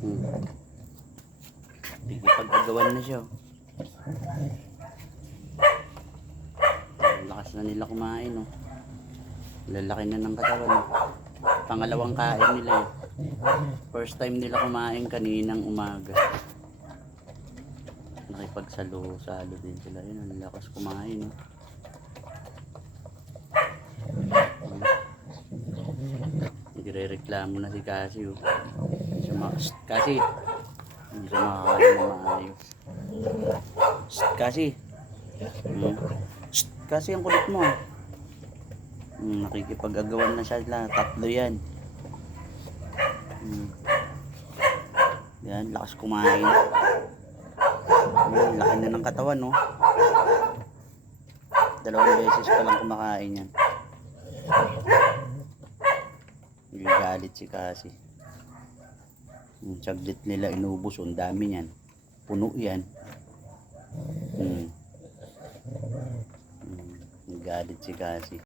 Hmm. Tigipag-agawan na siya. oh. Lakas na nila kumain, oh. Lalaki na ng katawan. oh. Pangalawang kain nila eh. First time nila kumain kaninang umaga. Nakipagsalo-salo din sila. Yun, ang lakas kumain. Oh. Nagre-reklamo na si Cassie. Oh. Hindi siya makakain na maayos. Cassie! Hmm. Cassie, ang kulit mo. Hmm, nakikipag-agawan na siya sila. Tatlo yan. Hmm. Yan, lakas kumain. Yan, laki na ng katawan, no? Dalawang beses pa lang kumakain yan. Nagagalit si Cassie. Yung saglit nila inubos, ang dami niyan. Puno yan. Hmm. Hmm. Nagalit si Cassie.